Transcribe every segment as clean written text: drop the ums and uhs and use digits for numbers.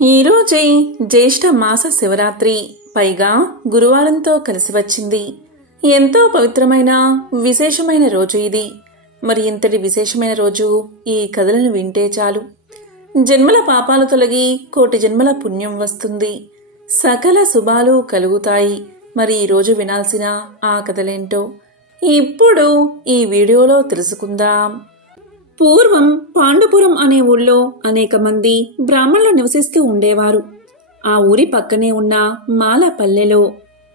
ఈరోజే జ్యేష్ఠ మాస శివరాత్రి, పైగా గురువారంతో కలిసి వచ్చింది. ఎంతో పవిత్రమైన విశేషమైన రోజు ఇది. మరి ఇంతటి విశేషమైన రోజు ఈ కథలను వింటే చాలు, జన్మల పాపాలు తొలగి కోటి జన్మల పుణ్యం వస్తుంది, సకల శుభాలు కలుగుతాయి. మరి ఈరోజు వినాల్సిన ఆ కథలేంటో ఇప్పుడు ఈ వీడియోలో తెలుసుకుందాం. పూర్వం పాండుపురం అనే ఊళ్ళో అనేక మంది బ్రాహ్మణులు నివసిస్తూ ఉండేవారు. ఆ ఊరి పక్కనే ఉన్న మాలపల్లెలో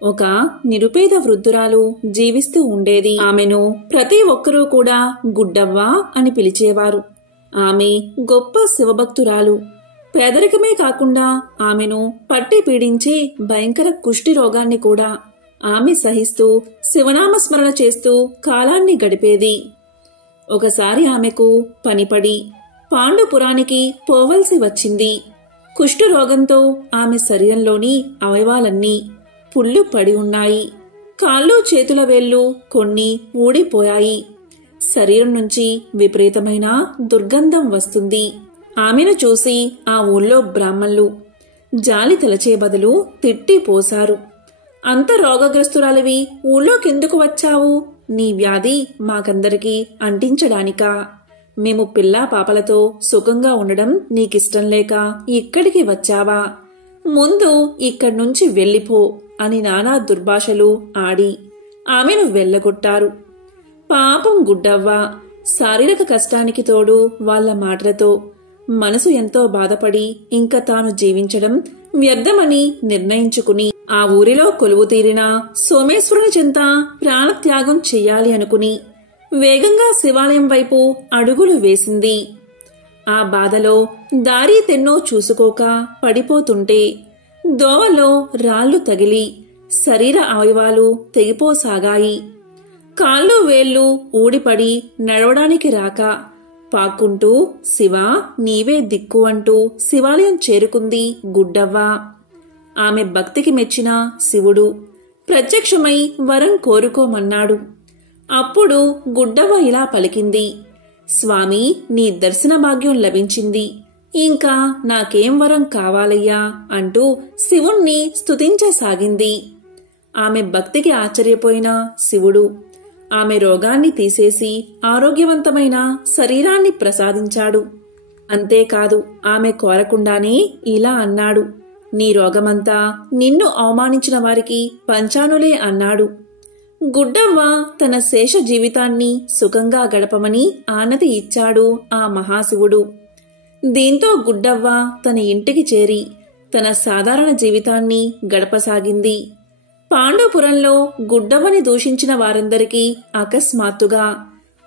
ఒక నిరుపేద వృద్ధురాలు జీవిస్తూ ఉండేది. ఆమెను ప్రతి ఒక్కరూ కూడా గుడ్డవ్వ అని పిలిచేవారు. ఆమె గొప్ప శివభక్తురాలు. పేదరికమే కాకుండా ఆమెను పట్టి పీడించే భయంకర కుష్టి రోగాన్ని కూడా ఆమె సహిస్తూ శివనామస్మరణ చేస్తూ కాలాన్ని గడిపేది. ఒకసారి ఆమెకు పనిపడి పాండుపురానికి పోవలసి వచ్చింది. కుష్టు రోగంతో ఆమె శరీరంలోని అవయవాలన్నీ పుళ్ళు పడి ఉన్నాయి. కాళ్ళు చేతుల వేళ్లు కొన్ని ఊడిపోయాయి. శరీరం నుంచి విపరీతమైన దుర్గంధం వస్తుంది. ఆమెను చూసి ఆ ఊళ్ళో బ్రాహ్మణులు జాలి తలచే బదులు తిట్టిపోశారు. అంత రోగగ్రస్తురాలివి ఊళ్ళోకెందుకు వచ్చావు? నీ వ్యాధి మాకందరికీ అంటించడానికా? మేము పిల్లా పాపలతో సుఖంగా ఉండడం నీకిష్టం లేక ఇక్కడికి వచ్చావా? ముందు ఇక్కడ్నుంచి వెళ్ళిపో అని నానా దుర్భాషలు ఆడి ఆమెను వెళ్ళగొట్టారు. పాపం గుడ్డవ్వ శారీరక కష్టానికి తోడు వాళ్ల మాటలతో మనసు ఎంతో బాధపడి ఇంక తాను జీవించడం వ్యర్థమని నిర్ణయించుకుని ఆ ఊరిలో కొలువు తీరిన సోమేశ్వరుని చెంత ప్రాణత్యాగం చెయ్యాలి అనుకుని వేగంగా శివాలయం వైపు అడుగులు వేసింది. ఆ బాధలో దారి తెన్నో చూసుకోక పడిపోతుంటే దోవలో రాళ్లు తగిలి శరీర అవయవాలు తెగిపోసాగాయి. కాళ్ళు వేళ్లు ఊడిపడి నడవడానికి రాక పాక్కుంటూ శివా నీవే దిక్కు అంటూ శివాలయం చేరుకుంది గుడ్డవ్వ. ఆమె భక్తికి మెచ్చిన శివుడు ప్రత్యక్షమై వరం కోరుకోమన్నాడు. అప్పుడు గుడ్డవ్వ ఇలా పలికింది, స్వామి, నీ దర్శన భాగ్యం లభించింది, ఇంకా నాకేం వరం కావాలయ్యా అంటూ శివుణ్ణి స్తుతించసాగింది. ఆమె భక్తికి ఆశ్చర్యపోయిన శివుడు ఆమె రోగాన్ని తీసేసి ఆరోగ్యవంతమైన శరీరాన్ని ప్రసాదించాడు. అంతేకాదు ఆమె కోరకుండానే ఇలా అన్నాడు, నీ రోగమంతా నిన్ను అవమానించిన వారికి పంచానులే అన్నాడు. గుడ్డవ్వ తన శేష జీవితాన్ని సుఖంగా గడపమని ఆనతి ఇచ్చాడు ఆ మహాశివుడు. దీంతో గుడ్డవ్వ తన ఇంటికి చేరి తన సాధారణ జీవితాన్ని గడపసాగింది. పాండుపురంలో గుడ్డవ్వని దూషించిన వారందరికీ అకస్మాత్తుగా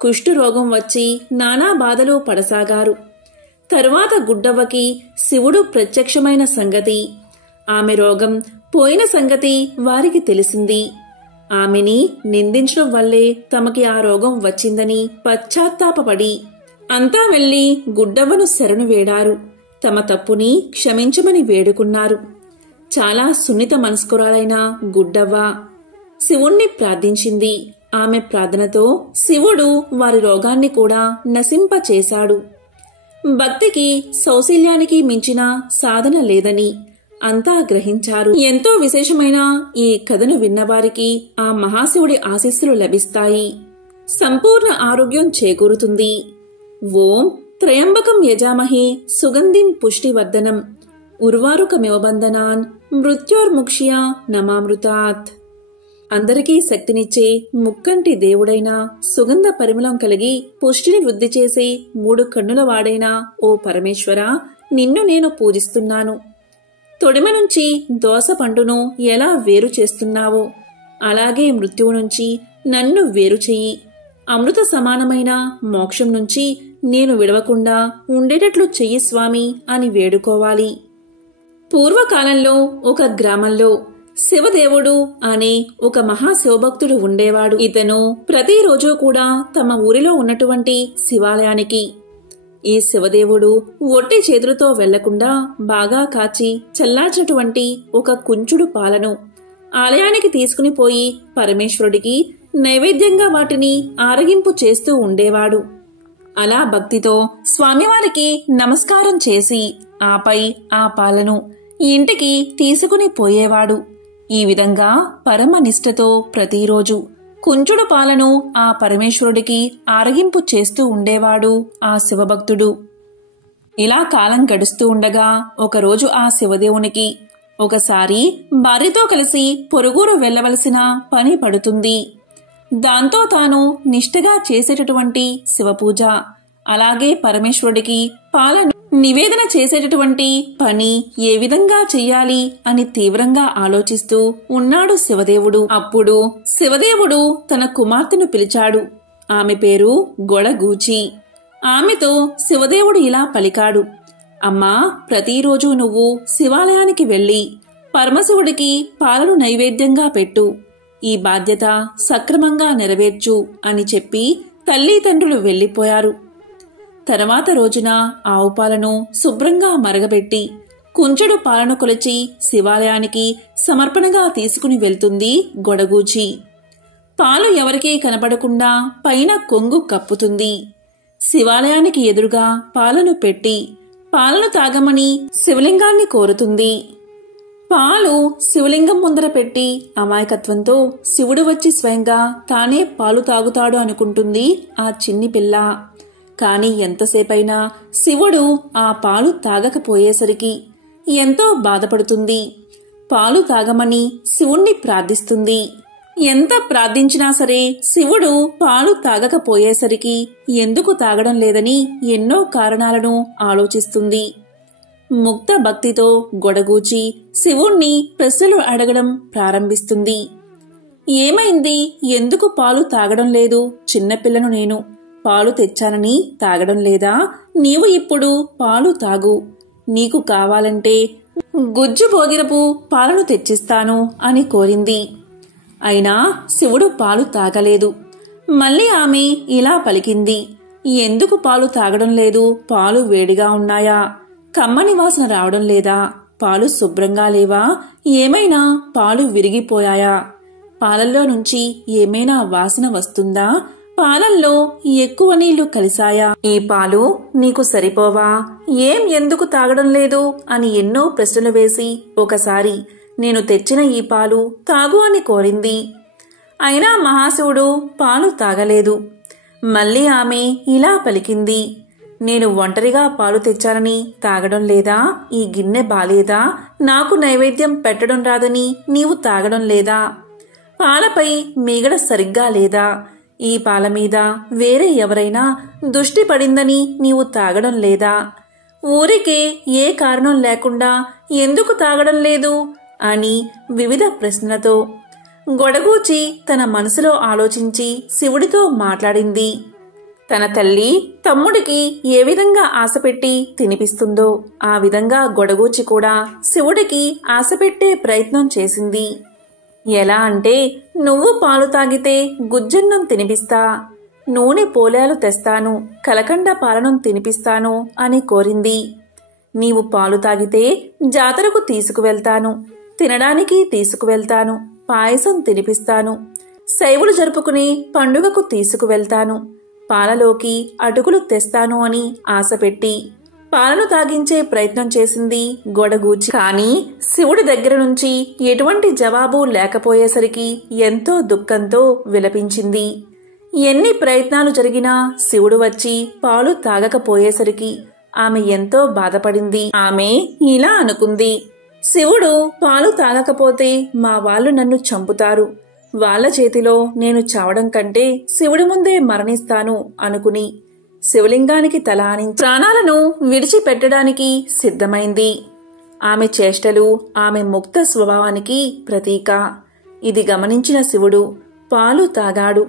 కుష్ఠురోగం వచ్చి నానా బాధలు పడసాగారు. తరువాత గుడ్డవ్వకి శివుడు ప్రత్యక్షమైన సంగతి, ఆమె రోగం పోయిన సంగతి వారికి తెలిసింది. ఆమెని నిందించడం వల్లే తమకి ఆ రోగం వచ్చిందని పశ్చాత్తాపపడి అంతా వెళ్లి గుడ్డవ్వను శరణు వేడారు. తమ తప్పుని క్షమించమని వేడుకున్నారు. చాలా సున్నిత మనస్కురాలైన గుడ్డవ్వ శివుణ్ణి ప్రార్థించింది. ఆమె ప్రార్థనతో శివుడు వారి రోగాన్ని కూడా నశింపచేశాడు. భక్తికి సౌశల్యానికి మించిన సాధన లేదని అంతా గ్రహించారు. ఎంతో విశేషమైన ఈ కథను విన్నవారికి ఆ మహాశివుడి ఆశీస్సులు లభిస్తాయి. సంపూర్ణ ఆరోగ్యం చేకూరుతుంది. ఓం త్రయంబకం యజామహే సుగంధిం పుష్టివర్ధనం ఉర్వారుకమివ బంధనాన్ మృత్యోర్ముక్ష్య నమామృతాత్. అందరికీ శక్తినిచ్చే ముక్కంటి దేవుడైన సుగంధ పరిమళం కలిగి పుష్టిని వృద్ధి చేసే 3 కన్నుల వాడైన ఓ పరమేశ్వర, నిన్ను నేను పూజిస్తున్నాను. తొడిమ నుంచి దోస పండును ఎలా వేరు చేస్తున్నావో అలాగే మృత్యువు నుంచి నన్ను వేరు చెయ్యి. అమృత సమానమైన మోక్షం నుంచి నేను విడవకుండా ఉండేటట్లు చెయ్యి స్వామి అని వేడుకోవాలి. పూర్వకాలంలో ఒక గ్రామంలో శివదేవుడు అనే ఒక మహాశివభక్తుడు ఉండేవాడు. ఇతను ప్రతిరోజు కూడా తమ ఊరిలో ఉన్నటువంటి శివాలయానికి ఈ శివదేవుడు ఒట్టి చేతులతో వెళ్లకుండా బాగా కాచి చల్లార్చినటువంటి ఒక కుంచుడు పాలను ఆలయానికి తీసుకుని పోయి పరమేశ్వరుడికి నైవేద్యంగా వాటిని ఆరగింపు చేస్తూ ఉండేవాడు. అలా భక్తితో స్వామివారికి నమస్కారం చేసి ఆపై ఆ పాలను ఇంటికి తీసుకుని పోయేవాడు. ఈ విధంగా పరమ నిష్ఠతో ప్రతిరోజు కుంచుడు పాలను ఆ పరమేశ్వరుడికి ఆరగింపు చేస్తూ ఉండేవాడు ఆ శివభక్తుడు. ఇలా కాలం గడుస్తూ ఉండగా ఒకరోజు ఆ శివదేవునికి ఒకసారి భార్యతో కలిసి పొరుగురు వెళ్లవలసిన పని పడుతుంది. దాంతో తాను నిష్ఠగా చేసేటటువంటి శివపూజ, అలాగే పరమేశ్వరుడికి పాలను నివేదన చేసేటటువంటి పని ఏ విధంగా చెయ్యాలి అని తీవ్రంగా ఆలోచిస్తూ ఉన్నాడు శివదేవుడు. అప్పుడు శివదేవుడు తన కుమార్తెను పిలిచాడు. ఆమె పేరు గొడగూచి. ఆమెతో శివదేవుడు ఇలా పలికాడు, అమ్మా, ప్రతిరోజు నువ్వు శివాలయానికి వెళ్లి పరమశివుడికి పాలను నైవేద్యంగా పెట్టు. ఈ బాధ్యత సక్రమంగా నెరవేర్చు అని చెప్పి తల్లిదండ్రులు వెళ్లిపోయారు. తర్వాత రోజున ఆవు పాలను శుభ్రంగా మరగబెట్టి కుంచెడు పాలను కొలిచి శివాలయానికి సమర్పణగా తీసుకుని వెళ్తుంది గొడగూచి. పాలు ఎవరికీ కనపడకుండా పైన కొంగు కప్పుతుంది. శివాలయానికి ఎదురుగా పాలను పెట్టి పాలను తాగమని శివలింగాన్ని కోరుతుంది. పాలు శివలింగం ముందర పెట్టి అమాయకత్వంతో శివుడు వచ్చి స్వయంగా తానే పాలు తాగుతాడు అనుకుంటుంది ఆ చిన్ని పిల్ల. కాని ఎంతసేపైనా శివుడు ఆ పాలు తాగకపోయేసరికి ఎంతో బాధపడుతుంది. పాలు తాగమని శివుణ్ణి ప్రార్థిస్తుంది. ఎంత ప్రార్థించినా సరే శివుడు పాలు తాగకపోయేసరికి ఎందుకు తాగడం లేదని ఎన్నో కారణాలను ఆలోచిస్తుంది. ముక్త భక్తితో గొడగూచి శివుణ్ణి ప్రశ్నలు అడగడం ప్రారంభిస్తుంది. ఏమైంది? ఎందుకు పాలు తాగడం లేదు? చిన్నపిల్లను నేను. పాలు తెచ్చానని తాగడం లేదా? నీవు ఇప్పుడు పాలు తాగు. నీకు కావాలంటే గుజ్జు భోగిరపు పాలను తెచ్చిస్తాను అని కోరింది. అయినా శివుడు పాలు తాగలేదు. మళ్ళీ ఆమె ఇలా పలికింది, ఎందుకు పాలు తాగడం లేదు? పాలు వేడిగా ఉన్నాయా? కమ్మని వాసన రావడం లేదా? పాలు శుభ్రంగా లేవా? ఏమైనా పాలు విరిగిపోయాయా? పాలల్లో నుంచి ఏమైనా వాసన వస్తుందా? పాలల్లో ఎక్కువ నీళ్లు కలిసాయా? ఈ పాలు నీకు సరిపోవా? ఎందుకు తాగడం లేదు అని ఎన్నో ప్రశ్నలు వేసి ఒకసారి నేను తెచ్చిన ఈ పాలు తాగు అని కోరింది. అయినా మహాశివుడు పాలు తాగలేదు. మళ్ళీ ఆమె ఇలా పలికింది, నేను ఒంటరిగా పాలు తెచ్చానని తాగడం లేదా? ఈ గిన్నె బాలేదా? నాకు నైవేద్యం పెట్టడం రాదని నీవు తాగడం లేదా? పాలపై మీగడ సరిగ్గా లేదా? ఈ పాల మీద వేరే ఎవరైనా దృష్టి పడిందని నీవు తాగడం లేదా? ఊరికే ఏ కారణం లేకుండా ఎందుకు తాగడం లేదు అని వివిధ ప్రశ్నలతో గొడగూచి తన మనసులో ఆలోచించి శివుడితో మాట్లాడింది. తన తల్లి తమ్ముడికి ఏ విధంగా ఆశపెట్టి తినిపిస్తుందో ఆ విధంగా గొడగూచి కూడా శివుడికి ఆశపెట్టే ప్రయత్నం చేసింది. ఎలా అంటే, నువ్వు పాలు తాగితే గుజ్జన్నం తినిపిస్తా, నూనె పోలాలు తెస్తాను, కలకండ పాలనం తినిపిస్తాను అని కోరింది. నీవు పాలు తాగితే జాతరకు తీసుకువెళ్తాను, తినడానికి తీసుకువెళ్తాను, పాయసం తినిపిస్తాను, శైవులు జరుపుకునే పండుగకు తీసుకువెళ్తాను, పాలలోకి అటుకులు తెస్తాను అని ఆశపెట్టి పాలను తాగించే ప్రయత్నం చేసింది గొడగూచి. కాని శివుడి దగ్గర నుంచి ఎటువంటి జవాబు లేకపోయేసరికి ఎంతో దుఃఖంతో విలపించింది. ఎన్ని ప్రయత్నాలు జరిగినా శివుడు వచ్చి పాలు తాగకపోయేసరికి ఆమె ఎంతో బాధపడింది. ఆమె ఇలా అనుకుంది, శివుడు పాలు తాగకపోతే మా వాళ్ళు నన్ను చంపుతారు. వాళ్ల చేతిలో నేను చావడం కంటే శివుడి ముందే మరణిస్తాను అనుకుని శివలింగానికి తల ఆనించి ప్రాణాలను విడిచిపెట్టడానికి సిద్ధమైంది. ఆమె చేష్టలు ఆమె ముక్త స్వభావానికి ప్రతీక. ఇది గమనించిన శివుడు పాలు తాగాడు.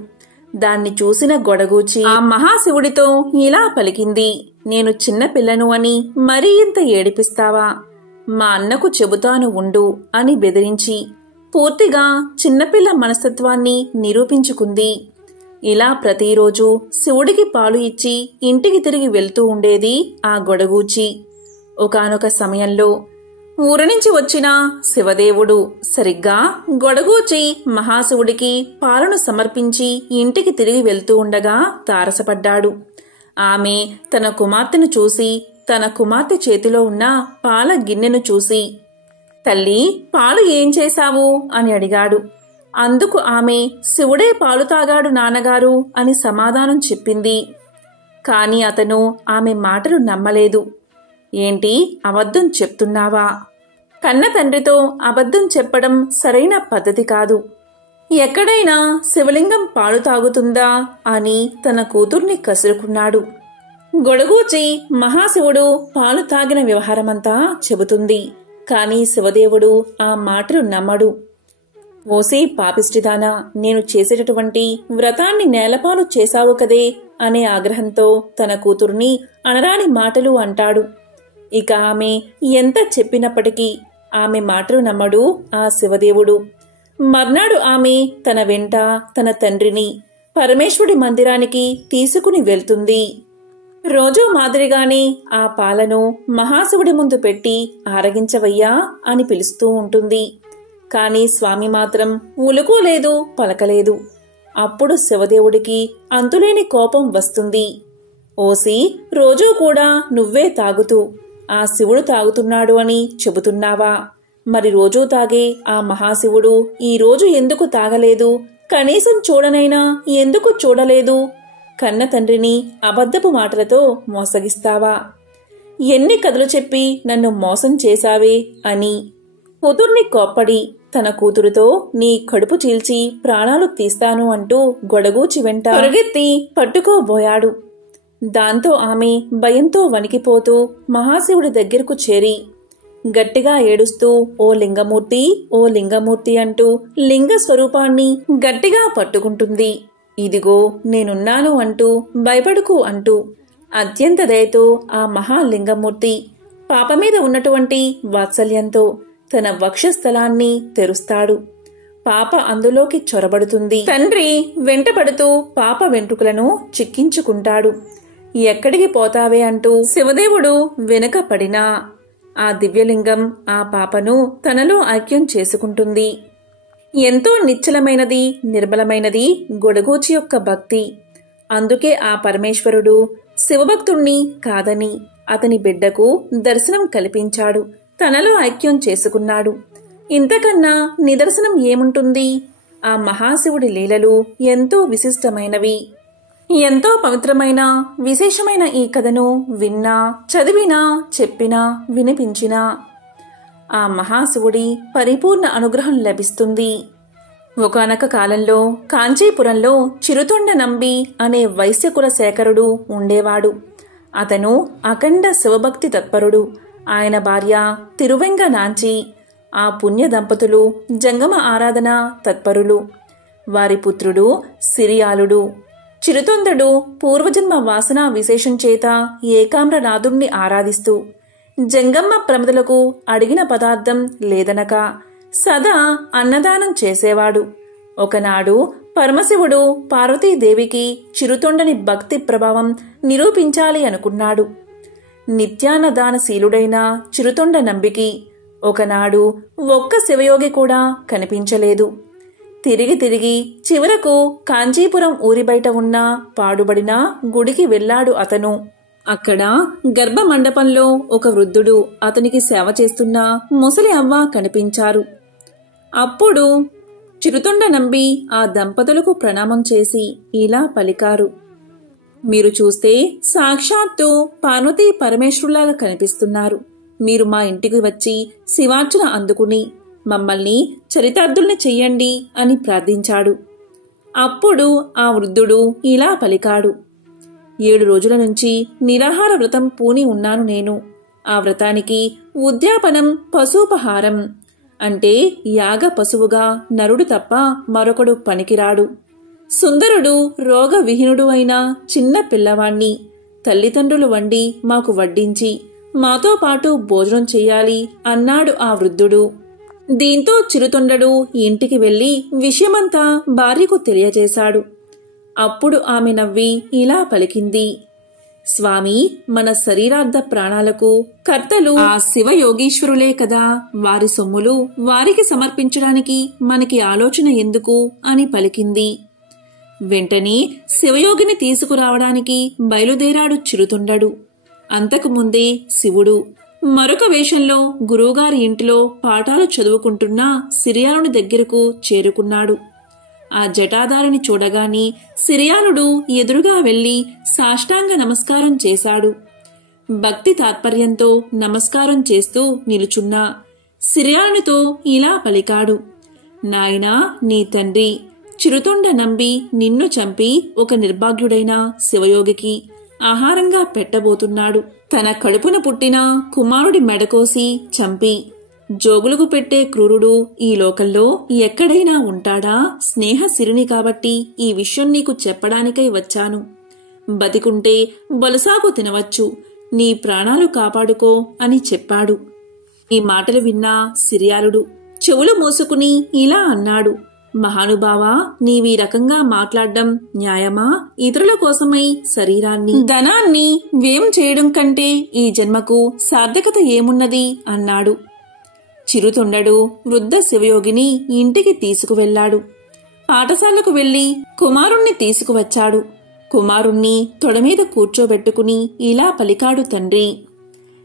దాన్ని చూసిన గొడగూచి ఆ మహాశివుడితో ఇలా పలికింది, నేను చిన్న పిల్లను అని మరీ ఇంత ఏడిపిస్తావా? మా అన్నకు చెబుతాను ఉండు అని బెదిరించి పూర్తిగా చిన్నపిల్ల మనస్తత్వాన్ని నిరూపించుకుంది. ఇలా ప్రతిరోజు శివుడికి పాలు ఇచ్చి ఇంటికి తిరిగి వెళ్తూ ఉండేది ఆ గొడగూచి. ఒకానొక సమయంలో ఊరి నుంచి వచ్చిన శివదేవుడు సరిగ్గా గొడగూచి మహాశివుడికి పాలను సమర్పించి ఇంటికి తిరిగి వెళ్తూ ఉండగా తారసపడ్డాడు. ఆమె తన కుమార్తెను చూసి తన కుమార్తె చేతిలో ఉన్న పాల గిన్నెను చూసి, తల్లి, పాలు ఏం చేశావు అని అడిగాడు. అందుకు ఆమె, శివుడే పాలు తాగాడు నాన్నగారు అని సమాధానం చెప్పింది. కాని అతను ఆమె మాటలు నమ్మలేదు. ఏంటి, అబద్ధం చెప్తున్నావా? కన్న తండ్రితో అబద్ధం చెప్పడం సరైన పద్ధతి కాదు. ఎక్కడైనా శివలింగం పాలు తాగుతుందా అని తన కూతుర్ని కసురుకున్నాడు. గొడగూచి మహాశివుడు పాలు తాగిన వ్యవహారమంతా చెబుతుంది. కాని శివదేవుడు ఆ మాటలు నమ్మడు. ఓసే పాపిష్టిదానా, నేను చేసేటటువంటి వ్రతాన్ని నేలపాలు చేశావు కదే అనే ఆగ్రహంతో తన కూతుర్ని అనరాని మాటలు అంటాడు. ఇక ఆమె ఎంత చెప్పినప్పటికీ ఆమె మాటలు నమ్మడు ఆ శివదేవుడు. మర్నాడు ఆమె తన వెంట తన తండ్రిని పరమేశ్వరుడి మందిరానికి తీసుకుని వెళ్తుంది. రోజూ మాదిరిగానే ఆ పాలను మహాశివుడి ముందు పెట్టి ఆరగించవయ్యా అని పిలుస్తూ ఉంటుంది. కాని స్వామి మాత్రం ఉలుకోలేదు, పలకలేదు. అప్పుడు శివదేవుడికి అంతులేని కోపం వస్తుంది. ఓసి, రోజూ కూడా నువ్వే తాగుతూ ఆ శివుడు తాగుతున్నాడు అని చెబుతున్నావా? మరి రోజూ తాగే ఆ మహాశివుడు ఈరోజు ఎందుకు తాగలేదు? కనీసం చూడనైనా ఎందుకు చూడలేదు? కన్న తండ్రిని అబద్ధపు మాటలతో మోసగిస్తావా? ఎన్ని కథలు చెప్పి నన్ను మోసం చేశావే అని కూతుర్ని కోప్పడి తన కూతురుతో నీ కడుపు చీల్చి ప్రాణాలు తీస్తాను అంటూ గొడగూచి వెంట పరుగెత్తి పట్టుకోబోయాడు. దాంతో ఆమె భయంతో వణికిపోతూ మహాశివుడి దగ్గరకు చేరి గట్టిగా ఏడుస్తూ ఓ లింగమూర్తి, ఓ లింగమూర్తి అంటూ లింగ స్వరూపాన్ని గట్టిగా పట్టుకుంటుంది. ఇదిగో నేనున్నాను అంటూ భయపడుకు అంటూ అత్యంత దయతో ఆ మహాలింగమూర్తి పాపమీద ఉన్నటువంటి వాత్సల్యంతో తన వక్షస్థలాన్ని తెరుస్తాడు. పాప అందులోకి చొరబడుతుంది. తండ్రి వెంటపడుతూ పాప వెంట్రుకలను చిక్కించుకుంటాడు. ఎక్కడికి పోతావే అంటూ శివదేవుడు వెనుక పడినా ఆ దివ్యలింగం ఆ పాపను తనలో ఐక్యం చేసుకుంటుంది. ఎంతో నిశ్చలమైనది, నిర్మలమైనది గొడగూచి యొక్క భక్తి. అందుకే ఆ పరమేశ్వరుడు శివభక్తుణ్ణి కాదని అతని బిడ్డకు దర్శనం కల్పించాడు, తనలో ఐక్యం చేసుకున్నాడు. ఇంతకన్నా నిదర్శనం ఏముంటుంది? ఆ మహాశివుడి లీలలు ఎంతో విశిష్టమైనవి. ఎంతో పవిత్రమైన విశేషమైన ఈ కథను విన్నా, చదివినా, చెప్పినా, వినిపించినా ఆ మహాశివుడి పరిపూర్ణ అనుగ్రహం లభిస్తుంది. ఒకానొక కాలంలో కాంచీపురంలో చిరుతొండ నంబి అనే వైశ్యకుల శేఖరుడు ఉండేవాడు. అతను అఖండ శివభక్తి తత్పరుడు. ఆయన భార్య తిరువెంగ నాంచి. ఆ పుణ్య దంపతులు జంగమ ఆరాధన తత్పరులు. వారి పుత్రుడు సిరియాలుడు. చిరుతొందడు పూర్వజన్మ వాసన విశేషం చేత ఏకామ్రనాథుణ్ణి ఆరాధిస్తూ జంగమ్మ ప్రమదలకు అడిగిన పదార్థం లేదనక సదా అన్నదానం చేసేవాడు. ఒకనాడు పరమశివుడు పార్వతీదేవికి చిరుతొండని భక్తి ప్రభావం నిరూపించాలి అనుకున్నాడు. నిత్యాన్నదానశీలుడైన చిరుతొండ నంబికి ఒకనాడు ఒక్క శివయోగి కూడా కనిపించలేదు. తిరిగి తిరిగి చివరకు కాంచీపురం ఊరి బయట ఉన్న పాడుబడిన గుడికి వెళ్లాడు అతను. అక్కడ గర్భమండపంలో ఒక వృద్ధుడు అతనికి సేవ చేస్తున్న ముసలి అవ్వ కనిపించారు. అప్పుడు చిరుతొండ నంబి ఆ దంపతులకు ప్రణామం చేసి ఇలా పలికారు. మీరు చూస్తే సాక్షాత్తు పార్వతీ పరమేశ్వరులాగా కనిపిస్తున్నారు. మీరు మా ఇంటికి వచ్చి శివార్చన అందుకుని మమ్మల్ని చరితార్థుల్ని చెయ్యండి అని ప్రార్థించాడు. అప్పుడు ఆ వృద్ధుడు ఇలా పలికాడు. 7 రోజుల నుంచి నిరాహార వ్రతం పూని ఉన్నాను నేను. ఆ వ్రతానికి ఉద్యాపనం పశుపహారం అంటే యాగ పశువుగా నరుడు తప్ప మరొకడు పనికిరాడు. సుందరుడు రోగవిహీనుడు అయిన చిన్న పిల్లవాణ్ణి తల్లిదండ్రులు వండి మాకు వడ్డించి మాతో పాటు భోజనం చెయ్యాలి అన్నాడు ఆ వృద్ధుడు. దీంతో చిరుతొండడు ఇంటికి వెళ్లి విషయమంతా భార్యకు తెలియజేశాడు. అప్పుడు ఆమె నవ్వి ఇలా పలికింది. స్వామి, మన శరీరార్థ ప్రాణాలకు కర్తలు ఆ శివయోగీశ్వరులే కదా. వారి సొమ్ములు వారికి సమర్పించడానికి మనకి ఆలోచన ఎందుకు అని పలికింది. వెంటనే శివయోగిని తీసుకురావడానికి బయలుదేరాడు చిరుతొండడు. అంతకుముందే శివుడు మరొక వేషంలో గురువుగారి ఇంటిలో పాఠాలు చదువుకుంటున్న సిరియాలుని దగ్గరకు చేరుకున్నాడు. ఆ జటాధారిని చూడగాని సిరియాలుడు ఎదురుగా వెళ్లి సాష్టాంగ నమస్కారం చేశాడు. భక్తి తాత్పర్యంతో నమస్కారం చేస్తూ నిలుచున్నా సిరియాలునితో ఇలా పలికాడు. నాయనా, నీ తండ్రి చిరుతొండ నంబి నిన్ను చంపి ఒక నిర్భాగ్యుడైన శివయోగికి ఆహారంగా పెట్టబోతున్నాడు. తన కడుపున పుట్టిన కుమారుడి మెడకోసి చంపి జోగులకు పెట్టే క్రూరుడు ఈ లోకంలో ఎక్కడైనా ఉంటాడా? స్నేహ సిరిని కాబట్టి ఈ విషయం నీకు చెప్పడానికై వచ్చాను. బతికుంటే బొలసాకు తినవచ్చు, నీ ప్రాణాలు కాపాడుకో అని చెప్పాడు. ఈ మాటలు విన్నా సిరియాలుడు చెవులు మూసుకుని ఇలా అన్నాడు. మహానుభావా, నీవీ రకంగా మాట్లాడడం న్యాయమా? ఇతరుల కోసమై శరీరాన్ని ధనాన్ని వ్యయం చేయడం కంటే ఈ జన్మకు సార్థకత ఏమున్నది అన్నాడు. చిరుతొండడు వృద్ధ శివయోగిని ఇంటికి తీసుకువెళ్లాడు. పాఠశాలకు వెళ్లి కుమారుణ్ణి తీసుకువచ్చాడు. కుమారుణ్ణి తొడమీద కూర్చోబెట్టుకుని ఇలా పలికాడు తండ్రి.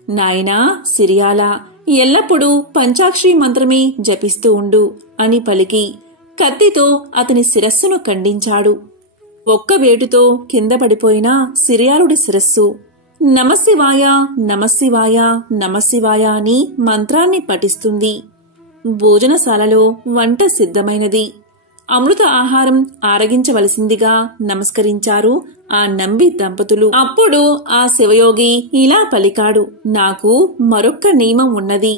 నాయనా సిరియాల, ఎల్లప్పుడూ పంచాక్షరి మంత్రమే జపిస్తూ ఉండు అని పలికి కత్తితో అతని శిరస్సును ఖండించాడు. ఒక్క వేటుతో కింద పడిపోయిన సిరియాలుడి శిరస్సు నమశివాయ నమశివాయ నమశివాయ అని మంత్రాన్ని పఠిస్తుంది. భోజనశాలలో వంట సిద్ధమైనది. అమృత ఆహారం ఆరగించవలసిందిగా నమస్కరించారు ఆ నంబి దంపతులు. అప్పుడు ఆ శివయోగి ఇలా పలికాడు. నాకు మరొక్క నియమం ఉన్నది.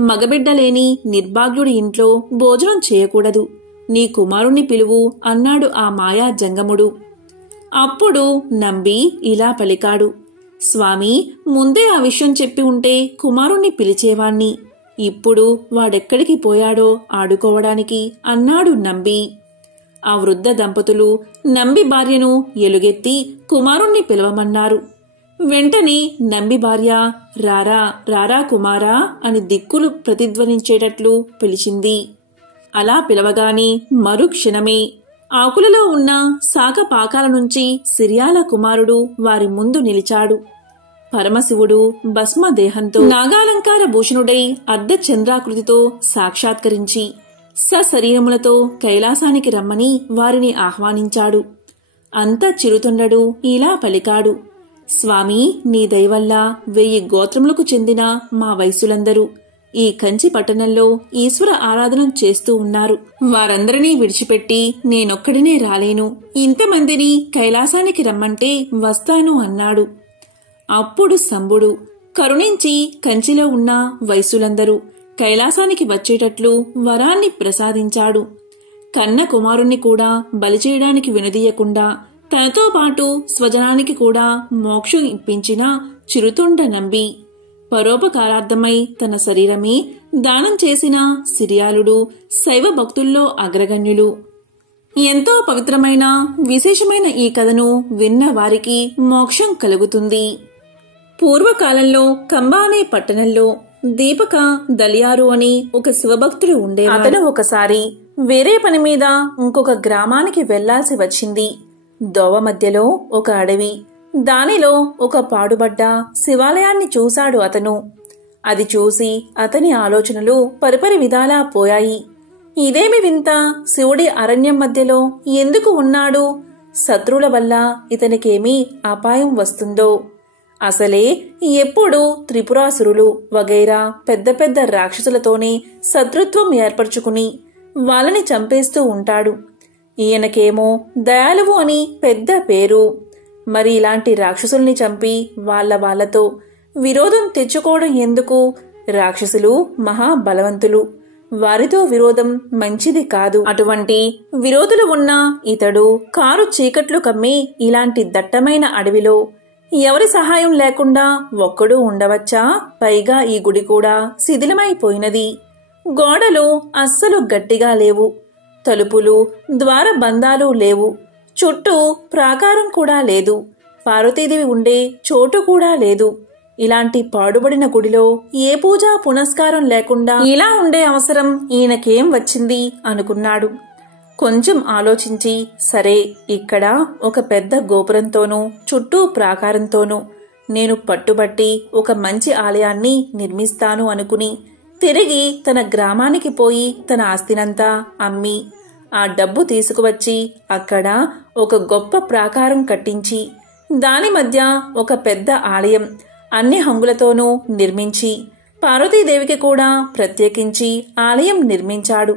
మగబిడ్డలేని నిర్భాగ్యుడి ఇంట్లో భోజనం చేయకూడదు. నీ కుమారుణ్ణి పిలువు అన్నాడు ఆ మాయా జంగముడు. అప్పుడు నంబి ఇలా పలికాడు. స్వామి, ముందే ఆ విషయం చెప్పి ఉంటే కుమారుణ్ణి పిలిచేవాణ్ణి. ఇప్పుడు వాడెక్కడికి పోయాడో ఆడుకోవడానికి అన్నాడు నంబి. ఆ వృద్ధ దంపతులు నంబి భార్యను ఎలుగెత్తి కుమారుణ్ణి పిలవమన్నారు. వెంటనే నంబి భార్య రారా రారా కుమారా అని దిక్కులు ప్రతిధ్వనించేటట్లు పిలిచింది. అలా పిలవగానే మరుక్షణమే ఆకులలో ఉన్న శాఖ పాకాల నుంచి సిరియాల కుమారుడు వారి ముందు నిలిచాడు. పరమశివుడు భస్మదేహంతో నాగాలంకార భూషణుడై అర్ధచంద్రాకృతితో సాక్షాత్కరించి సశరీరములతో కైలాసానికి రమ్మని వారిని ఆహ్వానించాడు. అంత చిరుతొండడు ఇలా పలికాడు. స్వామి, నీ దయవల్ల 1000 గోత్రములకు చెందిన మా వైశ్యులందరూ ఈ కంచి పట్టణంలో ఈశ్వర ఆరాధన చేస్తూ ఉన్నారు. వారందరినీ విడిచిపెట్టి నేనొక్కడినే రాలేను. ఇంతమందిని కైలాసానికి రమ్మంటే వస్తాను అన్నాడు. అప్పుడు శంభుడు కరుణించి కంచిలో ఉన్న వైశ్యులందరూ కైలాసానికి వచ్చేటట్లు వరాన్ని ప్రసాదించాడు. కన్న కుమారుణ్ణి కూడా బలి చేయడానికి వెనుదీయకుండా తనతో పాటు స్వజనానికి కూడా మోక్షం ఇప్పించిన చిరుతొండ నంబి పరోపకారార్థమై తన శరీరమే దానం చేసిన సిరియాలుడు శైవ భక్తుల్లో అగ్రగణ్యులు. ఎంతో పవిత్రమైన విశేషమైన ఈ కథను విన్న వారికి మోక్షం కలుగుతుంది. పూర్వకాలంలో కంబా అనే పట్టణంలో దీపక దలియారు అని ఒక శివభక్తుడు ఉండేవాడు. అతను ఒకసారి వేరే పని మీద ఇంకొక గ్రామానికి వెళ్లాల్సి వచ్చింది. దోవ మధ్యలో ఒక అడవి, దానిలో ఒక పాడుబడ్డ శివాలయాన్ని చూశాడు అతను. అది చూసి అతని ఆలోచనలు పరిపరి విధాలా పోయాయి. ఇదేమి వింత, శివుడి అరణ్యం మధ్యలో ఎందుకు ఉన్నాడు? శత్రువుల వల్ల ఇతనికేమీ అపాయం వస్తుందో? అసలే ఎప్పుడూ త్రిపురాసురులు వగైరా పెద్ద పెద్ద రాక్షసులతోనే శత్రుత్వం ఏర్పరచుకుని వాళ్ళని చంపేస్తూ ఉంటాడు. ఈయనకేమో దయాలువు అని పెద్ద పేరు. మరి ఇలాంటి రాక్షసుల్ని చంపి వాళ్ళతో విరోధం తెచ్చుకోవడం ఎందుకు? రాక్షసులు మహాబలవంతులు, వారితో విరోధం మంచిది కాదు. అటువంటి విరోధులు ఉన్న ఇతడు కారు చీకట్లు కమ్మి ఇలాంటి దట్టమైన అడవిలో ఎవరి సహాయం లేకుండా ఒక్కడూ ఉండవచ్చా? పైగా ఈ గుడి కూడా శిథిలమైపోయినది. గోడలు అస్సలు గట్టిగా లేవు, తలుపులు ద్వారబంధాలు లేవు, చుట్టూ ప్రాకారం కూడా లేదు, పార్వతీదేవి ఉండే చోటు కూడా లేదు. ఇలాంటి పాడుబడిన గుడిలో ఏ పూజా పునస్కారం లేకుండా ఇలా ఉండే అవసరం ఈయనకేం వచ్చింది అనుకున్నాడు. కొంచెం ఆలోచించి, సరే, ఇక్కడ ఒక పెద్ద గోపురంతోనూ చుట్టూ ప్రాకారంతోనూ నేను పట్టుబట్టి ఒక మంచి ఆలయాన్ని నిర్మిస్తాను అనుకుని తిరిగి తన గ్రామానికి పోయి తన ఆస్తినంతా అమ్మి ఆ డబ్బు తీసుకువచ్చి అక్కడ ఒక గొప్ప ప్రాకారం కట్టించి దాని మధ్య ఒక పెద్ద ఆలయం అన్ని హంగులతోనూ నిర్మించి పార్వతీదేవికి కూడా ప్రత్యేకించి ఆలయం నిర్మించాడు.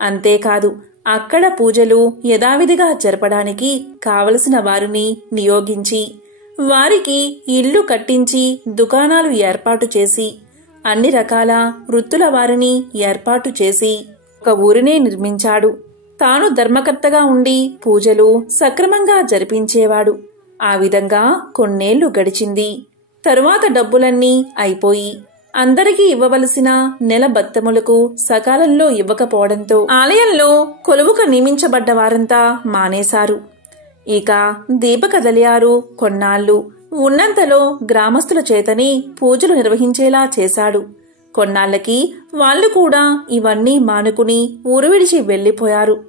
అంతేకాదు అక్కడ పూజలు యథావిధిగా జరపడానికి కావలసిన వారిని నియోగించి వారికి ఇల్లు కట్టించి దుకాణాలు ఏర్పాటు చేసి అన్ని రకాల వృత్తుల వారిని ఏర్పాటు చేసి ఒక ఊరినే నిర్మించాడు. తాను ధర్మకర్తగా ఉండి పూజలు సక్రమంగా జరిపించేవాడు. ఆ విధంగా కొన్నేళ్లు గడిచింది. తరువాత డబ్బులన్నీ అయిపోయి అందరికీ ఇవ్వవలసిన నెల బత్తములకు సకాలంలో ఇవ్వకపోవడంతో ఆలయంలో కొలువుక నియమించబడ్డ వారంతా మానేశారు. ఇక దీపకదలియారు కొన్నాళ్లు ఉన్నంతలో గ్రామస్తుల చేతనే పూజలు నిర్వహించేలా చేశాడు. కొన్నాళ్లకి వాళ్లు కూడా ఇవన్నీ మానుకుని ఊరు విడిచి వెళ్లిపోయారు.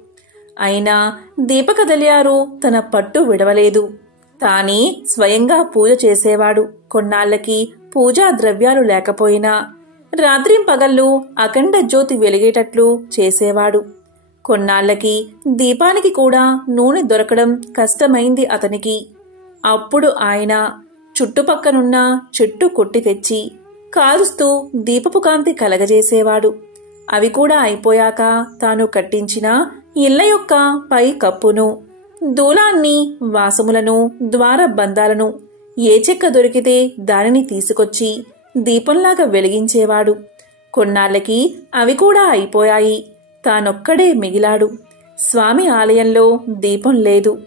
అయినా దీపకదలియారు తన పట్టు విడవలేదు. తానే స్వయంగా పూజ చేసేవాడు. కొన్నాళ్లకి పూజా ద్రవ్యాలు లేకపోయినా రాత్రింపగళ్ళు అఖండ జ్యోతి వెలిగేటట్లు చేసేవాడు. కొన్నాళ్లకి దీపానికి కూడా నూనె దొరకడం కష్టమైంది అతనికి. అప్పుడు ఆయన చుట్టుపక్కనున్న చెట్టు కొట్టి తెచ్చి కాలుస్తూ దీపపు కాంతి కలగజేసేవాడు. అవి కూడా అయిపోయాక తాను కట్టించిన ఇళ్ల యొక్క పై కప్పును, దూలాన్ని, వాసములను, ద్వార బంధాలను ఏ చెక్క దొరికితే దానిని తీసుకొచ్చి దీపంలాగా వెలిగించేవాడు. కొన్నాళ్లకి అవి కూడా అయిపోయాయి. తానొక్కడే మిగిలాడు. స్వామి ఆలయంలో దీపం లేదు.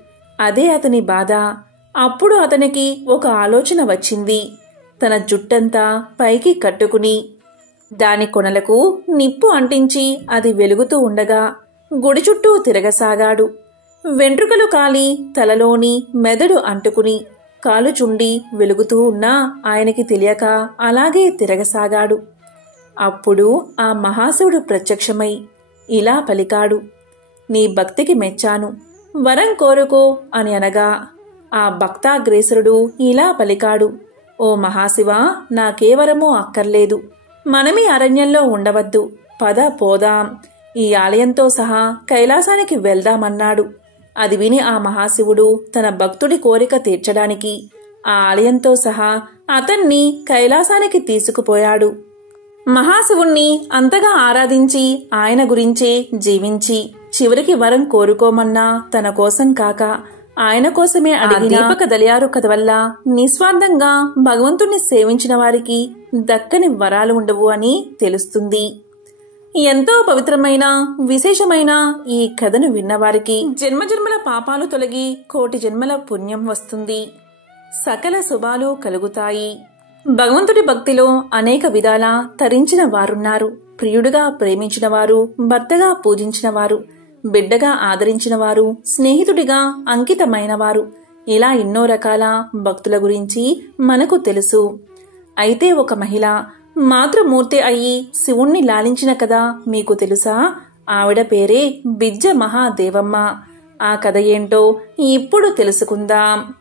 అదే అతని బాధ. అప్పుడు అతనికి ఒక ఆలోచన వచ్చింది. తన జుట్టంతా పైకి కట్టుకుని దాని కొనలకు నిప్పు అంటించి అది వెలుగుతూ ఉండగా గుడి చుట్టూ తిరగసాగాడు. వెంట్రుకలు కాలి తలలోని మెదడు అంటుకుని కాలుచుండి వెలుగుతూ ఉన్నా ఆయనకి తెలియక అలాగే తిరగసాగాడు. అప్పుడు ఆ మహాశివుడు ప్రత్యక్షమై ఇలా పలికాడు, నీ భక్తికి మెచ్చాను, వరం కోరుకో అని అనగా ఆ భక్తాగ్రేసరుడు ఇలా పలికాడు, ఓ మహాశివా, నాకేవరమో అక్కర్లేదు. మనమీ అరణ్యంలో ఉండవద్దు. పద పోదాం. ఈ ఆలయంతో సహా కైలాసానికి వెళ్దామన్నాడు. అది విని ఆ మహాశివుడు తన భక్తుడి కోరిక తీర్చడానికి ఆ ఆలయంతో సహా అతన్ని కైలాసానికి తీసుకుపోయాడు. మహాశివుణ్ణి అంతగా ఆరాధించి ఆయన గురించే జీవించి చివరికి వరం కోరుకోమన్నా తన కోసం కాక ఆయన కోసమే అడిగిన దీపకదలియారు కథ వల్ల నిస్వార్థంగా భగవంతుణ్ణి సేవించిన వారికి దక్కని వరాలు ఉండవు అని తెలుస్తుంది. ఎంతో పవిత్రమైన విశేషమైన ఈ కథను విన్నవారికి జన్మజన్మల పాపాలు తొలగి కోటి జన్మల పుణ్యం వస్తుంది. సకల శుభాలు కలుగుతాయి. భగవంతుడి భక్తిలో అనేక విధాల తరించిన వారున్నారు. ప్రియుడిగా ప్రేమించిన వారు, భర్తగా పూజించిన వారు, బిడ్డగా ఆదరించిన వారు, స్నేహితుడిగా అంకితమైన వారు, ఇలా ఎన్నో రకాల భక్తుల గురించి మనకు తెలుసు. అయితే ఒక మహిళ మాతృమూర్తి అయి శివుణ్ణి లాలించిన కథ మీకు తెలుసా? ఆవిడ పేరే బిజ్జ మహాదేవమ్మ. ఆ కథ ఏంటో ఇప్పుడు తెలుసుకుందాం.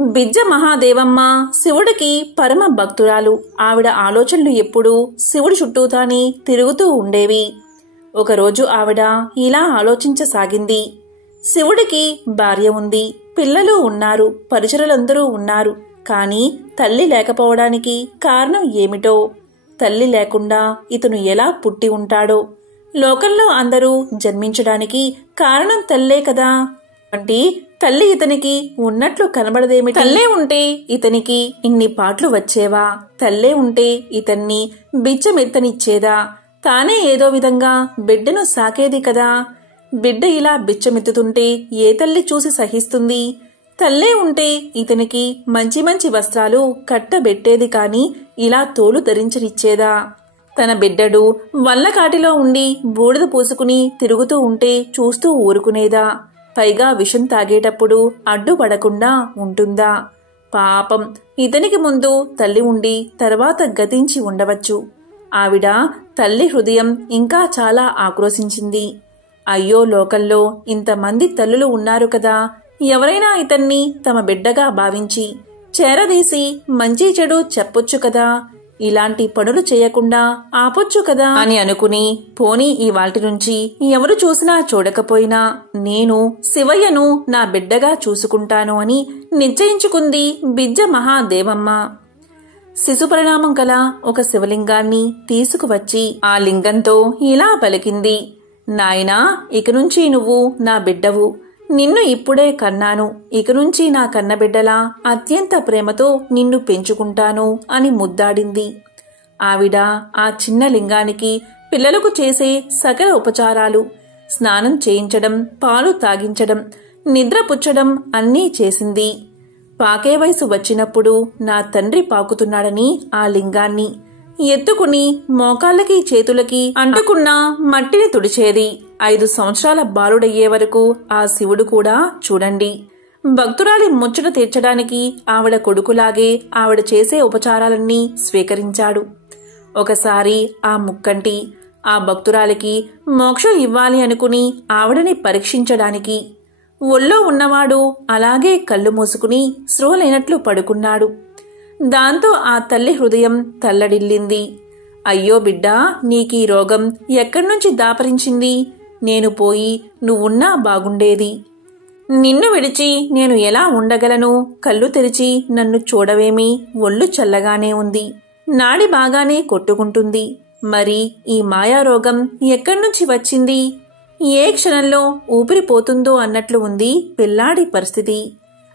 బిజ్జ మహాదేవమ్మ శివుడికి పరమ భక్తురాలు. ఆవిడ ఆలోచనలు ఎప్పుడూ శివుడి చుట్టూతానే తిరుగుతూ ఉండేవి. ఒకరోజు ఆవిడ ఇలా ఆలోచించసాగింది. శివుడికి భార్య ఉంది, పిల్లలు ఉన్నారు, పరిచరులందరూ ఉన్నారు. కాని తల్లి లేకపోవడానికి కారణం ఏమిటో? తల్లి లేకుండా ఇతను ఎలా పుట్టి ఉంటాడో? లోకంలో అందరూ జన్మించడానికి కారణం తల్లే కదా. అంటే తల్లి ఇతనికి ఉన్నట్లు కనబడదేమిటి? తల్లే ఉంటే ఇతనికి ఇన్ని పాటలు వచ్చేవా? తల్లే ఉంటే ఇతన్ని బిచ్చమెత్తనిచ్చేదా? తానే ఏదో విధంగా బిడ్డను సాకేది కదా. బిడ్డ ఇలా బిచ్చమెత్తుతుంటే ఏ తల్లి చూసి సహిస్తుంది? తల్లే ఉంటే ఇతనికి మంచి మంచి వస్త్రాలు కట్టబెట్టేది కాని ఇలా తోలు ధరించనిచ్చేదా? తన బిడ్డడు వల్లకాటిలో ఉండి బూడిద పూసుకుని తిరుగుతూ ఉంటే చూస్తూ ఊరుకునేదా? పైగా విషం తాగేటప్పుడు అడ్డుపడకుండా ఉంటుందా? పాపం, ఇతనికి ముందు తల్లి ఉండి తర్వాత గతించి ఉండవచ్చు. ఆవిడ తల్లి హృదయం ఇంకా చాలా ఆక్రోశించింది. అయ్యో, లోకంలో ఇంతమంది తల్లులు ఉన్నారు కదా, ఎవరైనా ఇతన్ని తమ బిడ్డగా భావించి చేరదీసి మంచి చెడు చెప్పొచ్చు కదా, ఇలాంటి పనులు చేయకుండా ఆపొచ్చు కదా అని అనుకుని, పోనీ ఇవాల్టి నుంచి ఎవరు చూసినా చూడకపోయినా నేను శివయ్యను నా బిడ్డగా చూసుకుంటాను అని నిశ్చయించుకుంది బిజ్జ మహాదేవమ్మ. శిశుపరిణామం గల ఒక శివలింగాన్ని తీసుకువచ్చి ఆ లింగంతో ఇలా పలికింది, నాయనా, ఇక నుంచి నువ్వు నా బిడ్డవు. నిన్ను ఇప్పుడే కన్నాను. ఇక నుంచి నా కన్నబిడ్డలా అత్యంత ప్రేమతో నిన్ను పెంచుకుంటాను అని ముద్దాడింది. ఆవిడ ఆ చిన్న లింగానికి పిల్లలకు చేసే సకల ఉపచారాలు, స్నానం చేయించడం, పాలు తాగించడం, నిద్రపుచ్చడం అన్నీ చేసింది. పాకే వయసు వచ్చినప్పుడు నా తండ్రి పాకుతున్నాడని ఆ లింగాన్ని ఎత్తుకుని మోకాళ్ళకి చేతులకి అంటుకున్న మట్టిని తుడిచేది. 5 సంవత్సరాల బాలుడయ్యే వరకు ఆ శివుడు కూడా చూడండి భక్తురాలి ముచ్చట తీర్చడానికి ఆవిడ కొడుకులాగే ఆవిడ చేసే ఉపచారాలన్నీ స్వీకరించాడు. ఒకసారి ఆ ముక్కంటి ఆ భక్తురాలికి మోక్షం ఇవ్వాలి అనుకుని ఆవిడని పరీక్షించడానికి ఒళ్ళో ఉన్నవాడు అలాగే కళ్ళు మూసుకుని స్పృహలేనట్లు పడుకున్నాడు. దాంతో ఆ తల్లి హృదయం తల్లడిల్లింది. అయ్యో బిడ్డా, నీకీ రోగం ఎక్కడ్నుంచి దాపరించింది? నేను పోయి నువ్వున్నా బాగుండేది. నిన్ను విడిచి నేను ఎలా ఉండగలను? కళ్ళు తెరిచి నన్ను చూడవేమి? ఒళ్ళు చల్లగానే ఉంది, నాడి బాగానే కొట్టుకుంటుంది. మరి ఈ మాయారోగం ఎక్కడ్నుంచి వచ్చింది? ఏ క్షణంలో ఊపిరిపోతుందో అన్నట్లు ఉంది పిల్లాడి పరిస్థితి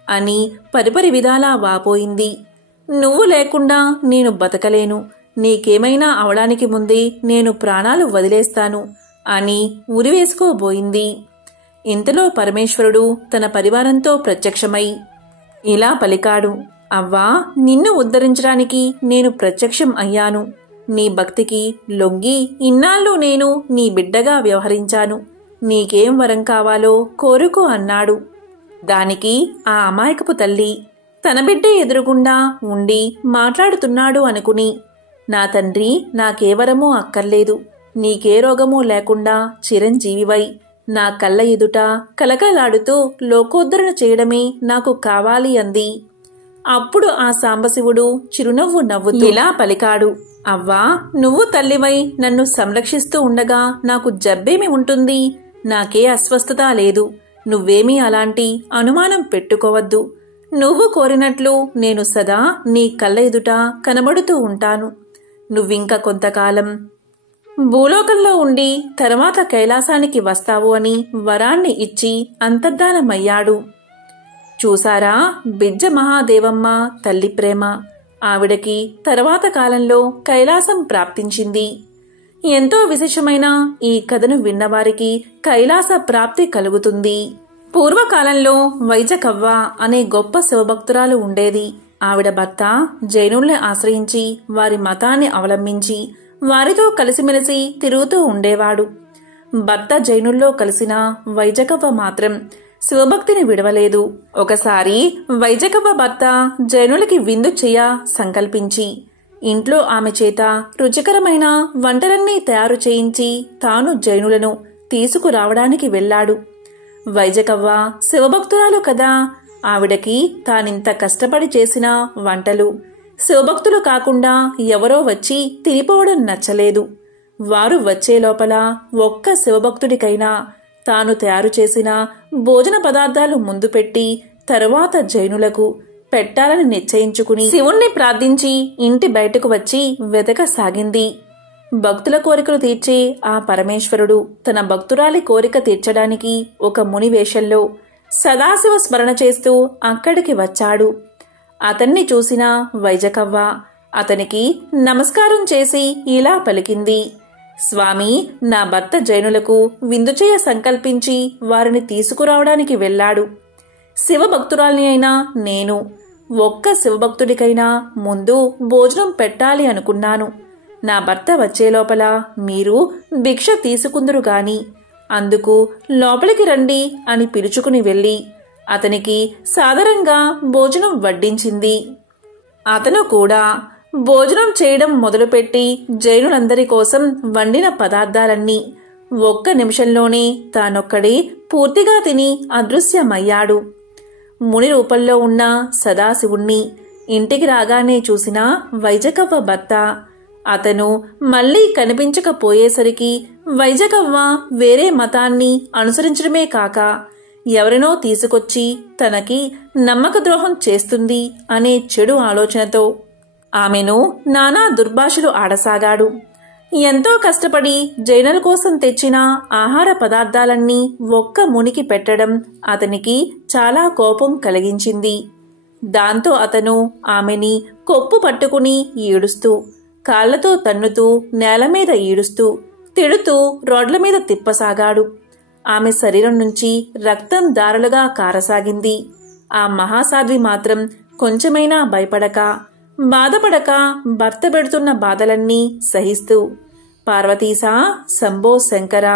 అని పరిపరి విధాలా వాపోయింది. నువ్వు లేకుండా నేను బతకలేను. నీకేమైనా అవడానికి ముందే నేను ప్రాణాలు వదిలేస్తాను అని ఉరివేసుకోబోయింది. ఇంతలో పరమేశ్వరుడు తన పరివారంతో ప్రత్యక్షమై ఇలా పలికాడు, అవ్వా, నిన్ను ఉద్ధరించడానికి నేను ప్రత్యక్షం అయ్యాను. నీ భక్తికి లొంగి ఇన్నాళ్ళు నేను నీ బిడ్డగా వ్యవహరించాను. నీకేం వరం కావాలో కోరుకో అన్నాడు. దానికి ఆ అమాయకపు తల్లి తన బిడ్డే ఎదురుగుండా ఉండి మాట్లాడుతున్నాడు అనుకుని, నా తండ్రి, నాకే వరమూ అక్కర్లేదు. నీకే రోగమూ లేకుండా చిరంజీవివై నా కళ్ళ ఎదుట కలకలాడుతూ లోకోద్ధరణ చేయడమే నాకు కావాలి అంది. అప్పుడు ఆ సాంబశివుడు చిరునవ్వు నవ్వుతూ ఇలా పలికాడు, అవ్వా, నువ్వు తల్లివై నన్ను సంరక్షిస్తూ ఉండగా నాకు జబ్బేమి ఉంటుంది? నాకే అస్వస్థత లేదు. నువ్వేమీ అలాంటి అనుమానం పెట్టుకోవద్దు. నువ్వు కోరినట్లు నేను సదా నీ కళ్ళ ఎదుట కనబడుతూ ఉంటాను. నువ్వింక కొంతకాలం భూలోకంలో ఉండి తర్వాత కైలాసానికి వస్తావు అని వరాన్ని ఇచ్చి అంతర్ధానమయ్యాడు. చూసారా బిజ్జ మహాదేవమ్మ తల్లి ప్రేమ. ఆవిడకి తర్వాత కాలంలో కైలాసం ప్రాప్తించింది. ఎంతో విశేషమైన ఈ కథను విన్నవారికి కైలాస ప్రాప్తి కలుగుతుంది. పూర్వకాలంలో వైజకవ్వ అనే గొప్ప శివభక్తురాలు ఉండేది. ఆవిడ భర్త జైనుల్ని ఆశ్రయించి వారి మతాన్ని అవలంబించి వారితో కలిసిమెలిసి తిరుగుతూ ఉండేవాడు. భర్త జైనుల్లో కలిసిన వైజకవ్వ మాత్రం శివభక్తిని విడవలేదు. ఒకసారి వైజకవ్వ భర్త జైనులకి విందు చేయ సంకల్పించి ఇంట్లో ఆమె చేత రుచికరమైన వంటలన్నీ తయారు చేయించి తాను జైనులను తీసుకురావడానికి వెళ్లాడు. వైజకవ్వ శివభక్తురాలు కదా, ఆవిడకి తానింత కష్టపడి చేసిన వంటలు శివభక్తులు కాకుండా ఎవరో వచ్చి తినిపోవడం నచ్చలేదు. వారు వచ్చే లోపల ఒక్క శివభక్తుడికైనా తాను తయారు చేసిన భోజన పదార్థాలు ముందు పెట్టి తరువాత జైనులకు పెట్టాలని నిశ్చయించుకుని శివుణ్ణి ప్రార్థించి ఇంటి బయటకు వచ్చి వెతకసాగింది. భక్తుల కోరికలు తీర్చే ఆ పరమేశ్వరుడు తన భక్తురాలి కోరిక తీర్చడానికి ఒక ముని వేషంలో సదాశివ స్మరణ చేస్తూ అక్కడికి వచ్చాడు. అతన్ని చూసిన వైజకవ్వ అతనికి నమస్కారం చేసి ఇలా పలికింది, స్వామి, నా భర్త జైనులకు విందు చేయ సంకల్పించి వారిని తీసుకురావడానికి వెళ్లాడు. శివభక్తురాల్ని అయినా నేను ఒక్క శివభక్తుడికైనా ముందు భోజనం పెట్టాలి అనుకున్నాను. నా భర్త వచ్చే లోపల మీరు భిక్ష తీసుకుందురు గాని అందుకు లోపలికి రండి అని పిలుచుకుని వెళ్లి అతనికి సాదరంగా భోజనం వడ్డించింది. అతను కూడా భోజనం చేయడం మొదలుపెట్టి జైనులందరి కోసం వండిన పదార్థాలన్నీ ఒక్క నిమిషంలోనే తానొక్కడే పూర్తిగా తిని అదృశ్యమయ్యాడు. ముని రూపంలో ఉన్న సదాశివుణ్ణి ఇంటికి రాగానే చూసిన వైజకవ్వ భర్త. అతను మళ్లీ కనిపించకపోయేసరికి వైజకవ్వ వేరే మతాన్ని అనుసరించడమే కాక ఎవరినో తీసుకొచ్చి తనకి నమ్మకద్రోహం చేస్తుంది అనే చెడు ఆలోచనతో ఆమెను నానా దుర్భాషలు ఆడసాగాడు. ఎంతో కష్టపడి జైనల కోసం తెచ్చిన ఆహార పదార్థాలన్నీ ఒక్క మునికి పెట్టడం అతనికి చాలా కోపం కలిగించింది. దాంతో అతను ఆమెని కొప్పు పట్టుకుని ఈడుస్తూ, కాళ్లతో తన్నుతూ, నేలమీద ఈడుస్తూ, తిడుతూ రోడ్ల మీద తిప్పసాగాడు. ఆమె శరీరం నుంచి రక్తం దారలుగా కారసాగింది. ఆ మహాసాధ్వి మాత్రం కొంచెమైనా భయపడక, బాధపడక భర్త పెడుతున్న బాధలన్నీ సహిస్తూ, పార్వతీసా, శంభో శంకర,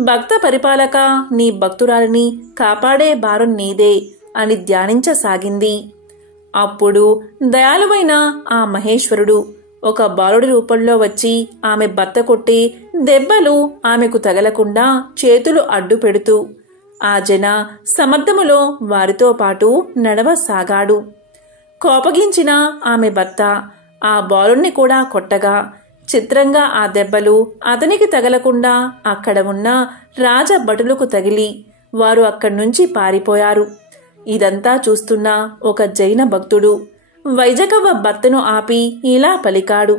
భక్త పరిపాలక, నీ భక్తురాలిని కాపాడే భారం నీదే అని ధ్యానించసాగింది. అప్పుడు దయాళువైన ఆ మహేశ్వరుడు ఒక బాలుడి రూపంలో వచ్చి ఆమె భర్త కొట్టి దెబ్బలు ఆమెకు తగలకుండా చేతులు అడ్డు పెడుతూ ఆ జన సమర్థములో వారితో పాటు నడవసాగాడు. కోపగించిన ఆమె భర్త ఆ బాలుణ్ణి కూడా కొట్టగా చిత్రంగా ఆ దెబ్బలు అతనికి తగలకుండా అక్కడ ఉన్న రాజభటులకు తగిలి వారు అక్కడ్నుంచి పారిపోయారు. ఇదంతా చూస్తున్న ఒక జైన భక్తుడు వైజకవ్వ భర్తను ఆపి ఇలా పలికాడు.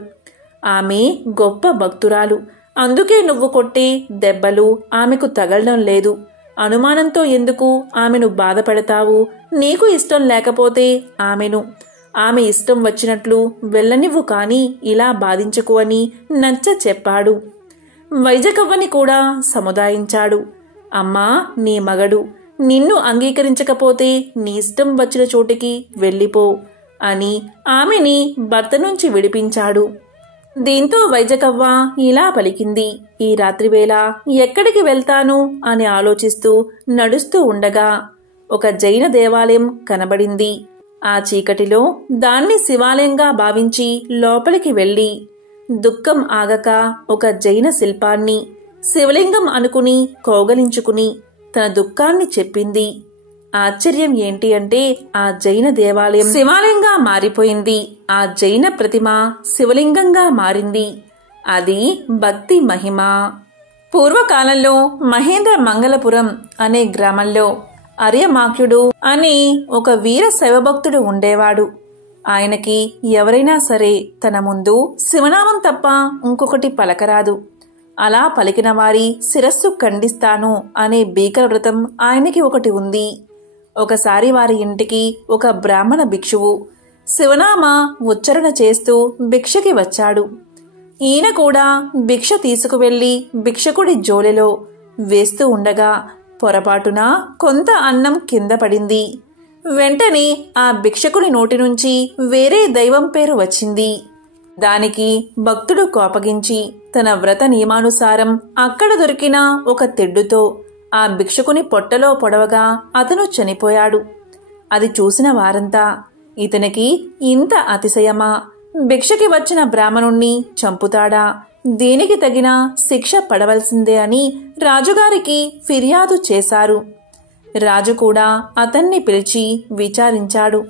ఆమె గొప్ప భక్తురాలు, అందుకే నువ్వు కొట్టే దెబ్బలు ఆమెకు తగలడం లేదు. అనుమానంతో ఎందుకు ఆమెను బాధపడతావు? నీకు ఇష్టం లేకపోతే ఆమె ఇష్టం వచ్చినట్లు వెళ్ళనివ్వు, కాని ఇలా బాధించుకు అని నచ్చ చెప్పాడు. వైజకవ్వని కూడా సముదాయించాడు. అమ్మా, నీ మగడు నిన్ను అంగీకరించకపోతే నీ ఇష్టం వచ్చిన చోటికి వెళ్ళిపో అని ఆమెని భర్త నుంచి విడిపించాడు. దీంతో వైజకవ్వ ఇలా పలికింది. ఈ రాత్రివేళ ఎక్కడికి వెళ్తాను అని ఆలోచిస్తూ నడుస్తూ ఉండగా ఒక జైన దేవాలయం కనబడింది. ఆ చీకటిలో దాన్ని శివాలయంగా భావించి లోపలికి వెళ్లి దుఃఖం ఆగక ఒక జైన శిల్పాన్ని శివలింగం అనుకుని కౌగలించుకుని తన దుఃఖాన్ని చెప్పింది. ఆశ్చర్యం ఏంటి అంటే ఆ జైన దేవాలయం శివాలయంగా మారిపోయింది. ఆ జైన ప్రతిమ శివలింగంగా మారింది. అది భక్తి మహిమ. పూర్వకాలంలో మహేంద్ర మంగళపురం అనే గ్రామంలో అర్యమాఖ్యుడు అనే ఒక వీర శైవభక్తుడు ఉండేవాడు. ఆయనకి ఎవరైనా సరే తన ముందు శివనామం తప్ప ఇంకొకటి పలకరాదు. అలా పలికిన వారి శిరస్సు ఖండిస్తాను అనే భీకర వ్రతం ఆయనకి ఒకటి ఉంది. ఒకసారి వారి ఇంటికి ఒక బ్రాహ్మణ భిక్షువు శివనామ ఉచ్చరణ చేస్తూ భిక్షకి వచ్చాడు. ఈయన కూడా భిక్ష తీసుకువెళ్లి భిక్షకుడి జోలెలో వేస్తూ ఉండగా పొరపాటున కొంత అన్నం కింద పడింది. వెంటనే ఆ భిక్షకుని నోటి నుంచి వేరే దైవం పేరు వచ్చింది. దానికి భక్తుడు కోపగించి తన వ్రత నియమానుసారం అక్కడ దొరికిన ఒక తెడ్డుతో ఆ భిక్షకుని పొట్టలో పొడవగా అతను చనిపోయాడు. అది చూసిన వారంతా ఇతనికి ఇంత అతిశయమా? భిక్షకి వచ్చిన బ్రాహ్మణుణ్ణి చంపుతాడా? దీనికి తగిన శిక్ష పడవలసిందే అని రాజుగారికి ఫిర్యాదు చేశారు. రాజు కూడా అతన్ని పిలిచి విచారించాడు.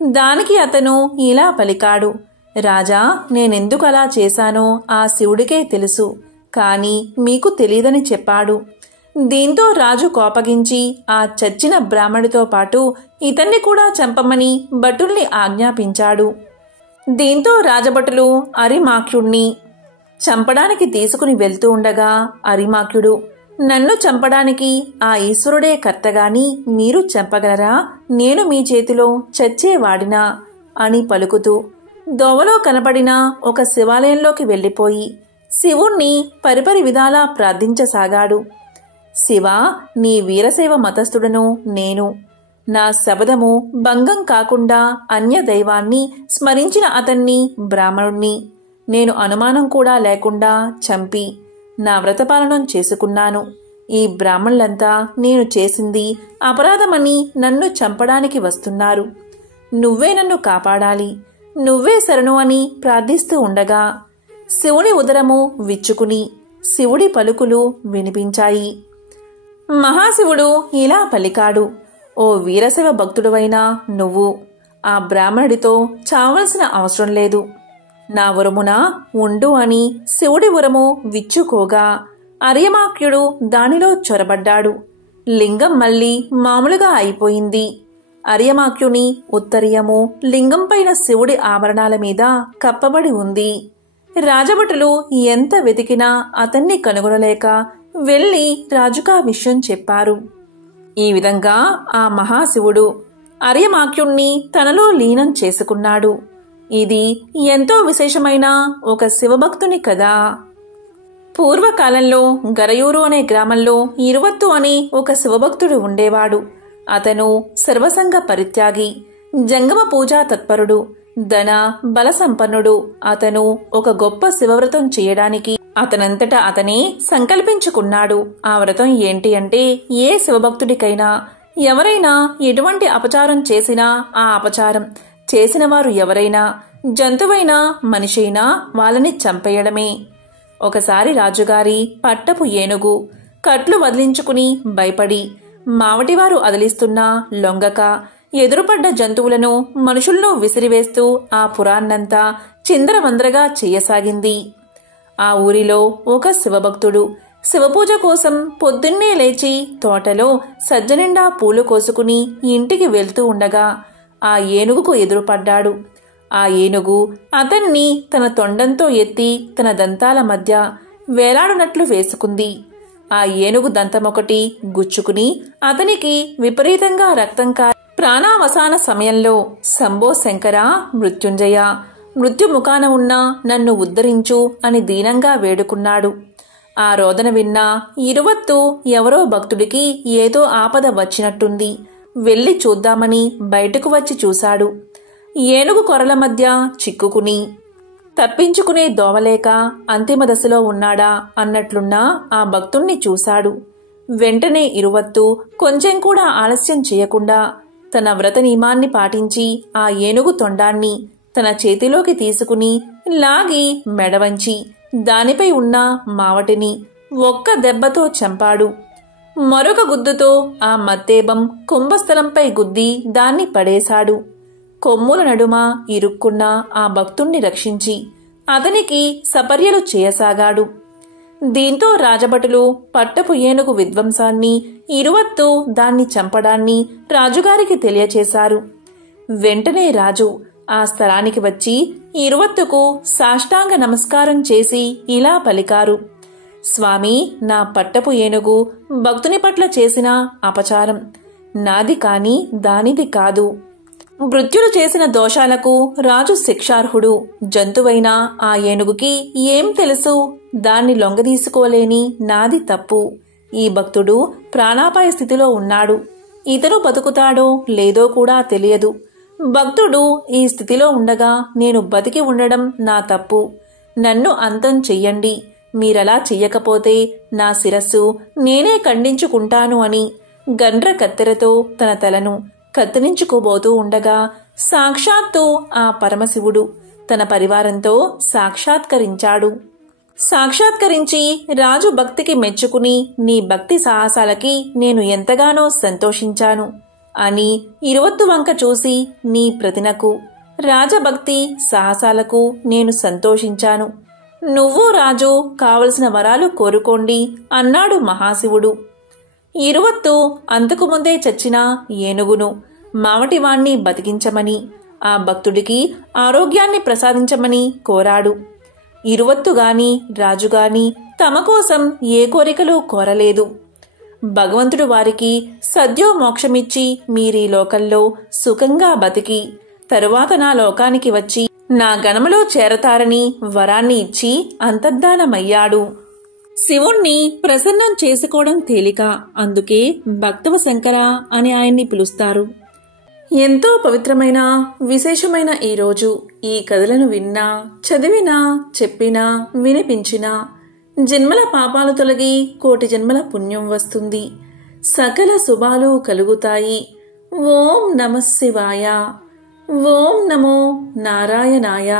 దానికి అతను ఇలా పలికాడు. రాజా, నేనెందుకు అలా చేశానో ఆ శివుడికే తెలుసు, కాని మీకు తెలీదని చెప్పాడు. దీంతో రాజు కోపగించి ఆ చచ్చిన బ్రాహ్మడితో పాటు ఇతన్ని కూడా చంపమని భటుల్ని ఆజ్ఞాపించాడు. దీంతో రాజభటులు అరిమాఖ్యుణ్ణి చంపడానికి తీసుకుని వెళ్తూ ఉండగా అరిమాఖ్యుడు, నన్ను చంపడానికి ఆ ఈశ్వరుడే కర్తగాని మీరు చంపగలరా? నేను మీ చేతిలో చచ్చేవాడినా అని పలుకుతూ దోవలో కనపడిన ఒక శివాలయంలోకి వెళ్లిపోయి శివుణ్ణి పరిపరి విధాలా ప్రార్థించసాగాడు. శివా, నీ వీరశైవ మతస్థుడను నేను. నా శబదము భంగం కాకుండా అన్య దైవాన్ని స్మరించిన అతన్ని బ్రాహ్మణుణ్ణి నేను అనుమానం కూడా లేకుండా చంపి నా వ్రతపాలనం చేసుకున్నాను. ఈ బ్రాహ్మణులంతా నేను చేసింది అపరాధమని నన్ను చంపడానికి వస్తున్నారు. నువ్వే నన్ను కాపాడాలి, నువ్వే శరణు అని ప్రార్థిస్తూ ఉండగా శివుని ఉదరము విచ్చుకుని శివుడి పలుకులు వినిపించాయి. మహాశివుడు ఇలా పలికాడు. ఓ వీరశైవ భక్తుడువైన నువ్వు ఆ బ్రాహ్మణుడితో చావలసిన అవసరం లేదు, నా ఉరమున ఉండు అని శివుడి ఉరము విచ్చుకోగా అర్యమాఖ్యుడు దానిలో చొరబడ్డాడు. లింగం మళ్ళీ మామూలుగా అయిపోయింది. అర్యమాఖ్యుని ఉత్తరీయము లింగం పైన శివుడి ఆభరణాల మీద కప్పబడి ఉంది. రాజభటులు ఎంత వెతికినా అతన్ని కనుగొనలేక వెళ్లి రాజుకా విషయం చెప్పారు. ఈ విధంగా ఆ మహాశివుడు అర్యమాఖ్యుణ్ణి తనలో లీనం చేసుకున్నాడు. ఇది ఎంతో విశేషమైన ఒక శివభక్తుని కదా. పూర్వకాలంలో గరయూరు అనే గ్రామంలో ఇరువత్తు అని ఒక శివభక్తుడు ఉండేవాడు. అతను సర్వసంగ పరిత్యాగి, జంగమ పూజా తత్పరుడు, ధన బల సంపన్నుడు. అతను ఒక గొప్ప శివవ్రతం చేయడానికి అతనంతటా అతనే సంకల్పించుకున్నాడు. ఆ వ్రతం ఏంటి అంటే, ఏ శివభక్తుడికైనా ఎవరైనా ఎటువంటి అపచారం చేసినా ఆ అపచారం చేసిన వారు ఎవరైనా జంతువైనా మనిషైనా వాళ్ళని చంపేయడమే. ఒకసారి రాజుగారి పట్టపు ఏనుగు కట్లు వదిలించుకుని భయపడి మావటివారు అదిలిస్తున్నా లొంగక ఎదురుపడ్డ జంతువులను మనుషుల్లో విసిరివేస్తూ ఆ పురాన్నంతా చిందరవందరగా చెయ్యసాగింది. ఆ ఊరిలో ఒక శివభక్తుడు శివపూజ కోసం పొద్దున్నే లేచి తోటలో సజ్జనిండా పూలు కోసుకుని ఇంటికి వెళ్తూ ఉండగా ఆ ఏనుగుకు ఎదురుపడ్డాడు. ఆ ఏనుగు అతన్ని తన తొండంతో ఎత్తి తన దంతాల మధ్య వేలాడునట్లు వేసుకుంది. ఆ ఏనుగు దంతమొకటి గుచ్చుకుని అతనికి విపరీతంగా రక్తం కారి ప్రాణావసాన సమయంలో శంభో శంకర మృత్యుంజయ, మృత్యుముఖాన ఉన్న నన్ను ఉద్ధరించు అని దీనంగా వేడుకున్నాడు. ఆ రోదన విన్న ఇరువత్తు ఎవరో భక్తుడికి ఏదో ఆపద వచ్చినట్టుంది, వెళ్లి చూద్దామని బయటకు వచ్చి చూశాడు. ఏనుగు కొరల మధ్య చిక్కుకుని తప్పించుకునే దోవలేక అంతిమ దశలో ఉన్నాడా అన్నట్లున్న ఆ భక్తుణ్ణి చూశాడు. వెంటనే ఇరువత్తు కొంచెం కూడా ఆలస్యం చేయకుండా తన వ్రత నియమాన్ని పాటించి ఆ ఏనుగు తొండాన్ని తన చేతిలోకి తీసుకుని లాగి మెడవంచి దానిపై ఉన్న మావటిని ఒక్క దెబ్బతో చంపాడు. మరొక గుద్దుతో ఆ మత్తేబం కుంభస్థలంపై గుద్ది దాన్ని పడేశాడు. కొమ్ముల నడుమ ఇరుక్కున్న ఆ భక్తుణ్ణి రక్షించి అతనికి సపర్యలు చేయసాగాడు. దీంతో రాజభటులు పట్టపు ఏనుగు విధ్వంసాన్ని, ఇరువత్తు దాన్ని చంపడాన్ని రాజుగారికి తెలియచేశారు. వెంటనే రాజు ఆ స్థలానికి వచ్చి ఇరువత్తుకు సాష్టాంగ నమస్కారం చేసి ఇలా పలికారు: స్వామి, నా పట్టపు ఏనుగు భక్తుని పట్ల చేసిన అపచారం నాది కాని దానిది కాదు. మృత్యులు చేసిన దోషాలకు రాజు శిక్షార్హుడు. జంతువైన ఆ ఏనుగుకి ఏం తెలుసు? దాన్ని లొంగదీసుకోలేని నాది తప్పు. ఈ భక్తుడు ప్రాణాపాయ స్థితిలో ఉన్నాడు. ఇతను బతుకుతాడో లేదో కూడా తెలియదు. భక్తుడు ఈ స్థితిలో ఉండగా నేను బతికి ఉండడం నా తప్పు. నన్ను అంతం చెయ్యండి. మీరలా చెయ్యకపోతే నా శిరస్సు నేనే ఖండించుకుంటాను అని గండ్ర కత్తెరతో తన తలను కత్తిరించుకోబోతూ ఉండగా సాక్షాత్తు ఆ పరమశివుడు తన పరివారంతో సాక్షాత్కరించి రాజు భక్తికి మెచ్చుకుని నీ భక్తి సాహసాలకి నేను ఎంతగానో సంతోషించాను అని ఇరువత్తు వంక చూసి నీ ప్రతినకు రాజభక్తి సాహసాలకు నేను సంతోషించాను. నువ్వు రాజు కావలసిన వరాలు కోరుకోండి అన్నాడు మహాశివుడు. ఇరువత్తు అంతకుముందే చచ్చిన ఏనుగును మావటివాణ్ణి బతికించమని, ఆ భక్తుడికి ఆరోగ్యాన్ని ప్రసాదించమని కోరాడు. ఇరువత్తుగాని రాజుగాని తమ కోసం ఏ కోరికలు కోరలేదు. భగవంతుడు వారికి సద్యో మోక్షమిచ్చి మీరీ లోకంలో సుఖంగా బతికి తరువాత నా లోకానికి వచ్చి నా గణములో చేరతారని వరాన్ని ఇచ్చి అంతర్ధానమయ్యాడు. శివుణ్ణి ప్రసన్నం చేసుకోవడం తేలిక, అందుకే భక్తవ శంకర అని ఆయన్ని పిలుస్తారు. ఎంతో పవిత్రమైన విశేషమైన ఈ రోజు ఈ కథలను విన్నా, చదివినా, చెప్పినా, వినిపించినా జన్మల పాపాలు తొలగి కోటి జన్మల పుణ్యం వస్తుంది. సకల శుభాలు కలుగుతాయి. ఓం నమః శివాయ. ఓం నమో నారాయణాయ.